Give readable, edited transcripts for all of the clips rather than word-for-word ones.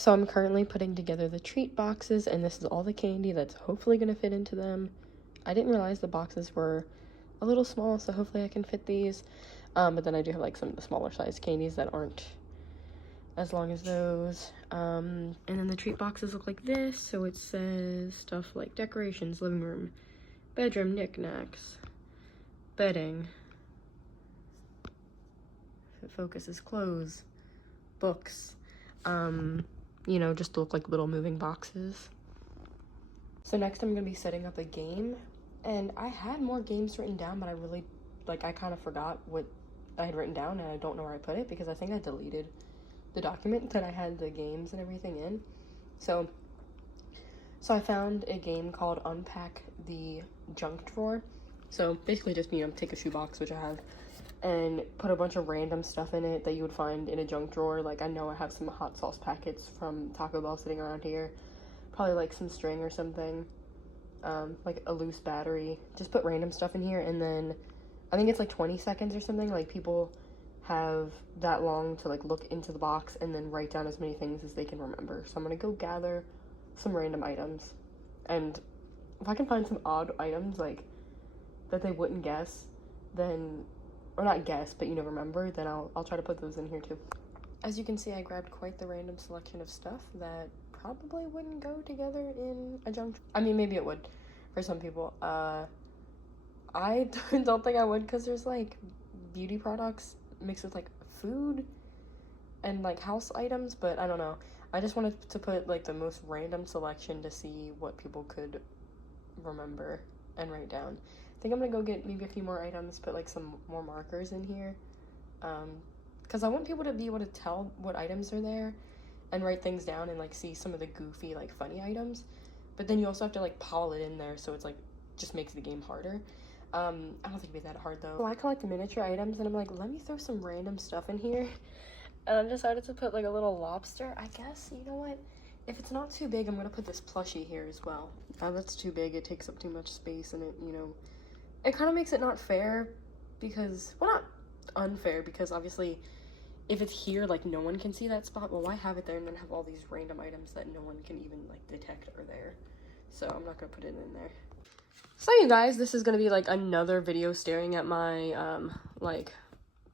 So I'm currently putting together the treat boxes, and this is all the candy that's hopefully going to fit into them. I didn't realize the boxes were a little small, so hopefully I can fit these. But then I do have like some of the smaller size candies that aren't as long as those. And then the treat boxes look like this. So it says stuff like decorations, living room, bedroom, knickknacks, bedding. If it focuses, clothes, books. You know, just look like little moving boxes. So next I'm gonna be setting up a game, and I had more games written down, but I kind of forgot what I had written down, and I don't know where I put it because I think I deleted the document that I had the games and everything in. So I found a game called Unpack the Junk Drawer. So basically just, you know, take a shoebox, which I have, and put a bunch of random stuff in it that you would find in a junk drawer. Like, I know I have some hot sauce packets from Taco Bell sitting around here, probably like some string or something, like a loose battery. Just put random stuff in here, and then I think it's like 20 seconds or something. Like, people have that long to like look into the box and then write down as many things as they can remember. So I'm gonna go gather some random items, and if I can find some odd items like that they wouldn't guess, then, or not guess, but, you know, remember, then I'll try to put those in here too. As you can see, I grabbed quite the random selection of stuff that probably wouldn't go together in a junk. I mean, maybe it would for some people. I don't think I would, because there's like beauty products mixed with like food and like house items, but I don't know. I just wanted to put like the most random selection to see what people could remember and write down. I think I'm gonna go get maybe a few more items, put like some more markers in here, because I want people to be able to tell what items are there and write things down and like see some of the goofy, like funny items. But then you also have to like pile it in there, so it's like just makes the game harder. I don't think it'd be that hard though. So I collect miniature items, and I'm like, let me throw some random stuff in here. And I decided to put like a little lobster. I guess, you know what? If it's not too big, I'm gonna put this plushie here as well. That's too big. It takes up too much space, and it, you know, it kind of makes it not fair because, well, not unfair, because obviously if it's here, like, no one can see that spot. Well, why have it there and then have all these random items that no one can even like detect are there? So I'm not gonna put it in there. So you guys, this is gonna be like another video staring at my like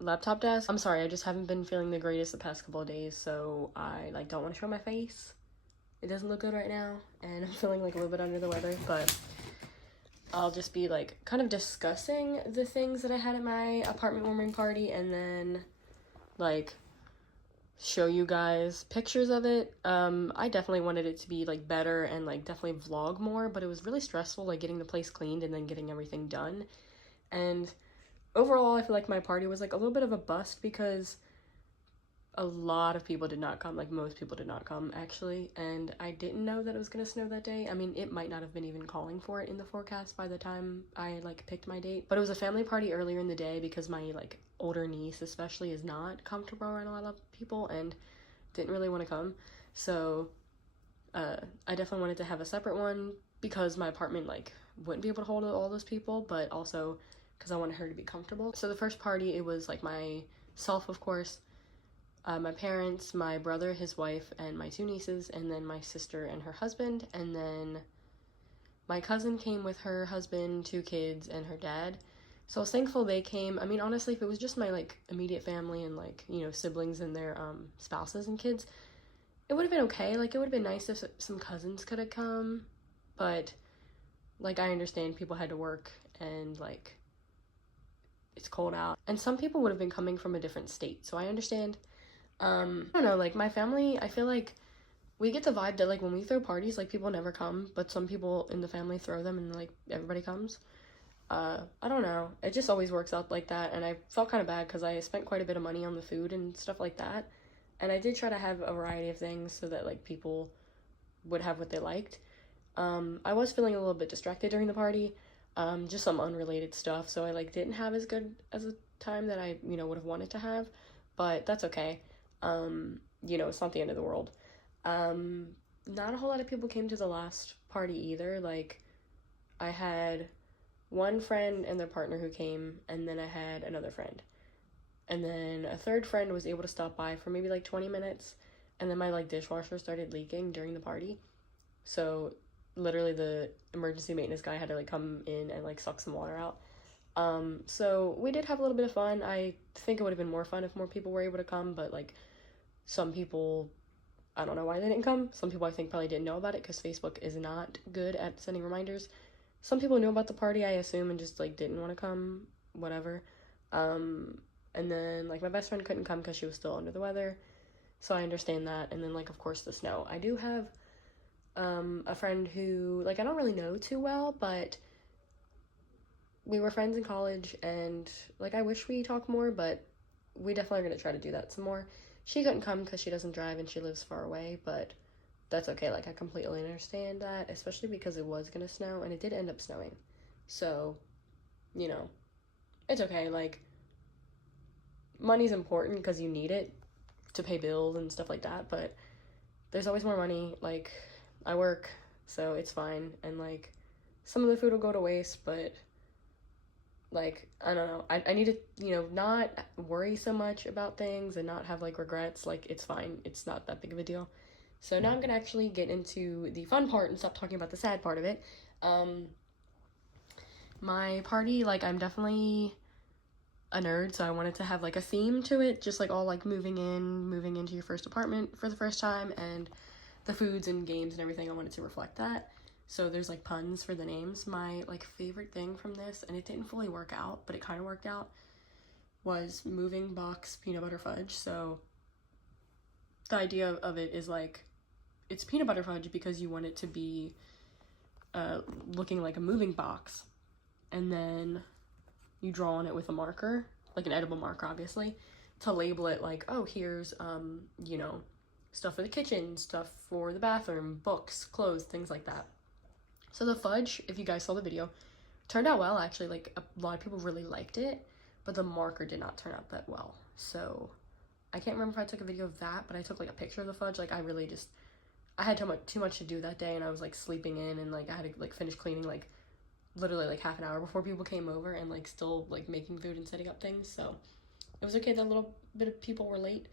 laptop desk. I'm sorry, I just haven't been feeling the greatest the past couple of days, so I like don't want to show my face. It doesn't look good right now, and I'm feeling like a little bit under the weather, but I'll just be like kind of discussing the things that I had at my apartment warming party, and then like show you guys pictures of it. I definitely wanted it to be like better and like definitely vlog more, but it was really stressful, like getting the place cleaned and then getting everything done. And overall, I feel like my party was like a little bit of a bust because a lot of people did not come. Like, most people did not come, actually, and I didn't know that it was gonna snow that day. I mean, it might not have been even calling for it in the forecast by the time I like picked my date, but it was a family party earlier in the day because my like older niece especially is not comfortable around a lot of people and didn't really want to come. So I definitely wanted to have a separate one because my apartment like wouldn't be able to hold all those people, but also because I wanted her to be comfortable. So the first party, it was like myself, of course, my parents, my brother, his wife, and my two nieces, and then my sister and her husband, and then my cousin came with her husband, two kids, and her dad. So I was thankful they came. I mean, honestly, if it was just my like immediate family and like, you know, siblings and their spouses and kids, it would have been okay. Like, it would have been nice if some cousins could have come, but like, I understand people had to work and like it's cold out, and some people would have been coming from a different state, so I understand. I don't know, like my family, I feel like we get the vibe that like when we throw parties, like people never come, but some people in the family throw them and like everybody comes. I don't know, it just always works out like that, and I felt kind of bad because I spent quite a bit of money on the food and stuff like that, and I did try to have a variety of things so that like people would have what they liked. I was feeling a little bit distracted during the party, just some unrelated stuff, so I like didn't have as good as a time that I, you know, would have wanted to have, but that's okay. You know, it's not the end of the world. Not a whole lot of people came to the last party either. Like, I had one friend and their partner who came, and then I had another friend. And then a third friend was able to stop by for maybe like 20 minutes, and then my like dishwasher started leaking during the party. So literally the emergency maintenance guy had to like come in and like suck some water out. So we did have a little bit of fun. I think it would have been more fun if more people were able to come, but like some people, I don't know why they didn't come. Some people I think probably didn't know about it because Facebook is not good at sending reminders. Some people knew about the party, I assume, and just like didn't want to come, whatever. And then like my best friend couldn't come because she was still under the weather, so I understand that. And then like of course the snow. I do have a friend who like I don't really know too well, but we were friends in college, and like I wish we talked more, but we definitely are gonna try to do that some more. She couldn't come because she doesn't drive and she lives far away, but that's okay. Like I completely understand that, especially because it was gonna snow and it did end up snowing. So, you know, it's okay. Like money's important because you need it to pay bills and stuff like that, but there's always more money. Like I work, so it's fine, and like some of the food will go to waste, but like I don't know, I need to, you know, not worry so much about things and not have like regrets. Like it's fine, it's not that big of a deal. So now I'm gonna actually get into the fun part and stop talking about the sad part of it. My party, like I'm definitely a nerd, so I wanted to have like a theme to it, just like all like moving into your first apartment for the first time, and the foods and games and everything, I wanted to reflect that. So there's like puns for the names. My like favorite thing from this, and it didn't fully work out, but it kind of worked out, was moving box peanut butter fudge. So the idea of it is like it's peanut butter fudge because you want it to be looking like a moving box, and then you draw on it with a marker, like an edible marker obviously, to label it like, oh, here's you know, stuff for the kitchen, stuff for the bathroom, books, clothes, things like that. So the fudge, if you guys saw the video, turned out well actually. Like a lot of people really liked it, but the marker did not turn out that well. So I can't remember if I took a video of that, but I took like a picture of the fudge. Like I really just, I had too much to do that day, and I was like sleeping in, and like I had to like finish cleaning like literally like half an hour before people came over, and like still like making food and setting up things. So it was okay that a little bit of people were late.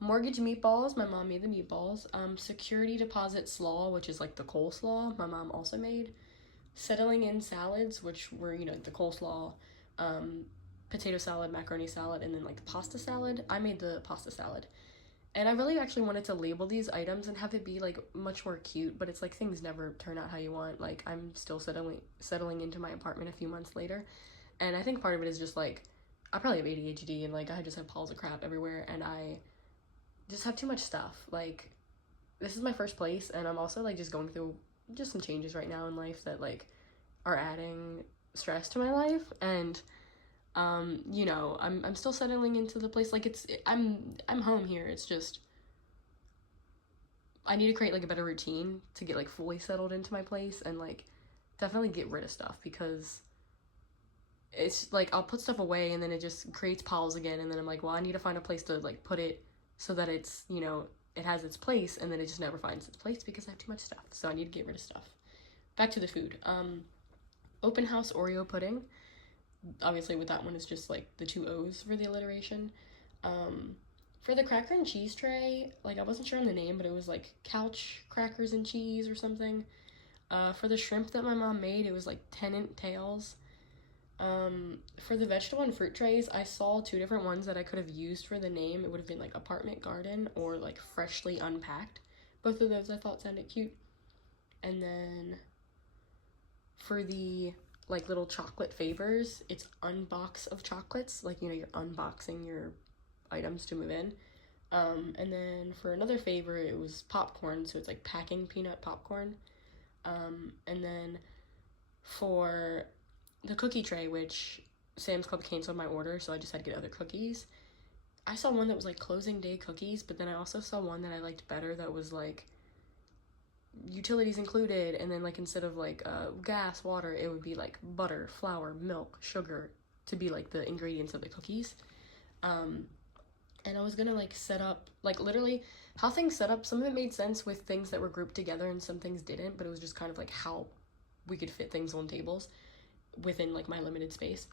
Mortgage meatballs, my mom made the meatballs. Security deposit slaw, which is like the coleslaw, my mom also made. Settling in salads, which were, you know, the coleslaw, potato salad, macaroni salad, and then like the pasta salad. I made the pasta salad. And I really actually wanted to label these items and have it be like much more cute, but it's like things never turn out how you want. Like I'm still settling into my apartment a few months later, and I think part of it is just like I probably have ADHD, and like I just have piles of crap everywhere, and I just have too much stuff. Like this is my first place, and I'm also like just going through just some changes right now in life that like are adding stress to my life, and you know, I'm still settling into the place. Like I'm home here. It's just I need to create like a better routine to get like fully settled into my place, and like definitely get rid of stuff, because it's like I'll put stuff away and then it just creates piles again, and then I'm like, well, I need to find a place to like put it so that it's, you know, it has its place, and then it just never finds its place because I have too much stuff. So I need to get rid of stuff. Back to the food. Open house Oreo pudding. Obviously with that one, it's just like the 2 O's for the alliteration. For the cracker and cheese tray, like I wasn't sure on the name, but it was like couch crackers and cheese or something. For the shrimp that my mom made, it was like tenant tails. For the vegetable and fruit trays, I saw 2 different ones that I could have used for the name. It would have been like apartment garden or like freshly unpacked. Both of those I thought sounded cute. And then for the like little chocolate favors, it's unbox of chocolates. Like, you know, you're unboxing your items to move in. And then for another favor, it was popcorn. So it's like packing peanut popcorn. And then for the cookie tray, which Sam's Club canceled my order, so I just had to get other cookies. I saw one that was like closing day cookies, but then I also saw one that I liked better that was like utilities included, and then like instead of like gas, water, it would be like butter, flour, milk, sugar to be like the ingredients of the cookies. And I was gonna like set up like literally how things set up. Some of it made sense with things that were grouped together and some things didn't, but it was just kind of like how we could fit things on tables within like my limited space.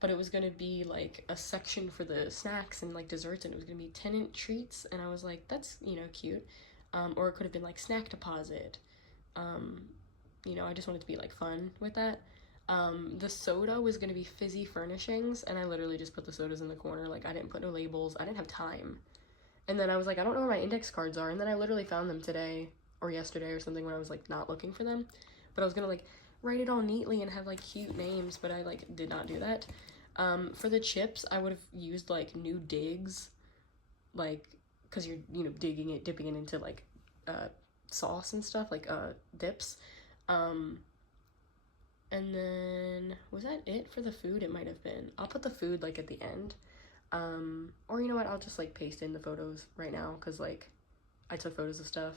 but it was gonna be like a section for the snacks and like desserts, and it was gonna be tenant treats, and I was like, that's, you know, cute. Or it could have been like snack deposit. You know, I just wanted to be like fun with that. The soda was gonna be fizzy furnishings, and I literally just put the sodas in the corner. Like, I didn't put no labels. I didn't have time. And then I was like, I don't know where my index cards are. And then I literally found them today or yesterday or something when I was like not looking for them. But I was gonna like write it all neatly and have like cute names, but I like did not do that. For the chips, I would have used like new digs, like, because you're, you know, dipping it into like sauce and stuff, like dips. And then was that it for the food? It might have been. I'll put the food like at the end. Or you know what, I'll just like paste in the photos right now, because like I took photos of stuff.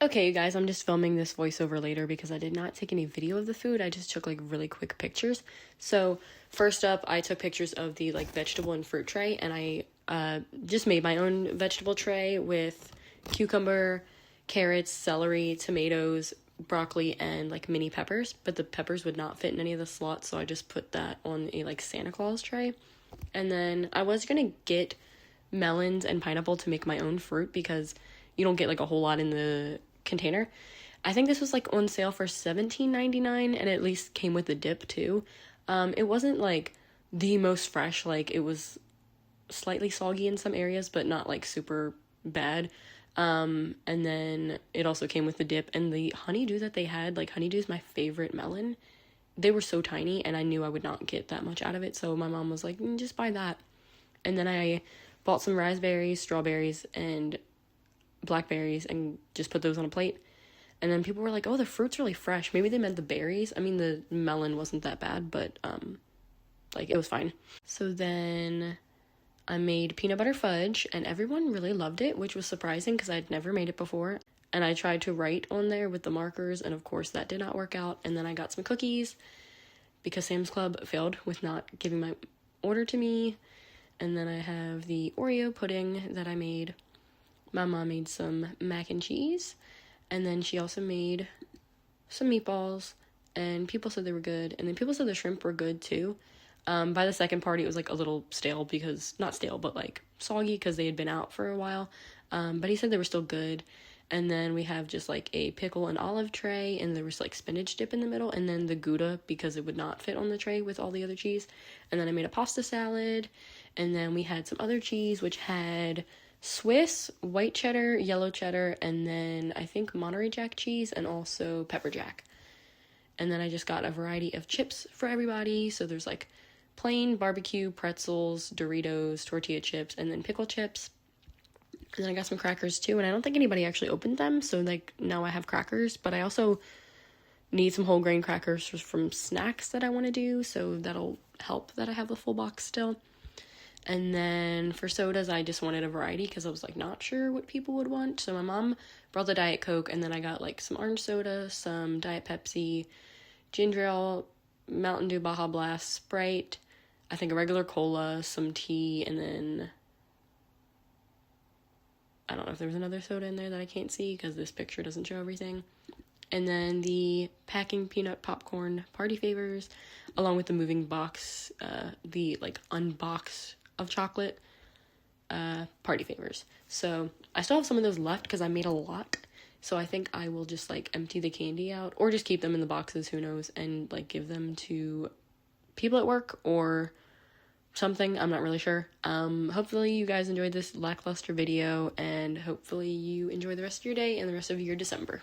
Okay, you guys, I'm just filming this voiceover later because I did not take any video of the food. I just took like really quick pictures. So first up, I took pictures of the like vegetable and fruit tray, and I just made my own vegetable tray with cucumber, carrots, celery, tomatoes, broccoli, and like mini peppers, but the peppers would not fit in any of the slots, so I just put that on a like Santa Claus tray. And then I was gonna get melons and pineapple to make my own fruit because you don't get like a whole lot in the container. I think this was like on sale for $17.99, and it at least came with the dip too. It wasn't like the most fresh, like it was slightly soggy in some areas, but not like super bad. And then it also came with the dip, and the honeydew that they had, like honeydew is my favorite melon. They were so tiny, and I knew I would not get that much out of it, so my mom was like, just buy that. And then I bought some raspberries, strawberries, and blackberries, and just put those on a plate. And then people were like, oh, the fruit's really fresh. Maybe they meant the berries. I mean, the melon wasn't that bad, but like it was fine. So then I made peanut butter fudge, and everyone really loved it, which was surprising because I'd never made it before. And I tried to write on there with the markers, and of course that did not work out. And then I got some cookies because Sam's Club failed with not giving my order to me. And then I have the Oreo pudding that I made. My mom made some mac and cheese, and then she also made some meatballs, and people said they were good, and then people said the shrimp were good too. By the second party, it was like a little stale, because not stale, but like soggy because they had been out for a while. But he said they were still good. And then we have just like a pickle and olive tray, and there was like spinach dip in the middle, and then the Gouda because it would not fit on the tray with all the other cheese. And then I made a pasta salad, and then we had some other cheese, which had Swiss, white cheddar, yellow cheddar, and then I think Monterey Jack cheese, and also pepper jack. And then I just got a variety of chips for everybody. So there's like plain barbecue, pretzels, Doritos, tortilla chips, and then pickle chips. And then I got some crackers too, and I don't think anybody actually opened them, so like now I have crackers, but I also need some whole grain crackers from snacks that I want to do, so that'll help that I have the full box still. And then for sodas, I just wanted a variety because I was like not sure what people would want. So my mom brought the Diet Coke, and then I got like some orange soda, some Diet Pepsi, ginger ale, Mountain Dew, Baja Blast, Sprite, I think a regular cola, some tea, and then I don't know if there was another soda in there that I can't see because this picture doesn't show everything. And then the packing peanut popcorn party favors, along with the moving box, the like unbox of chocolate party favors. So I still have some of those left because I made a lot. So I think I will just like empty the candy out, or just keep them in the boxes, who knows, and like give them to people at work or something. I'm not really sure. Hopefully you guys enjoyed this lackluster video, and hopefully you enjoy the rest of your day and the rest of your December.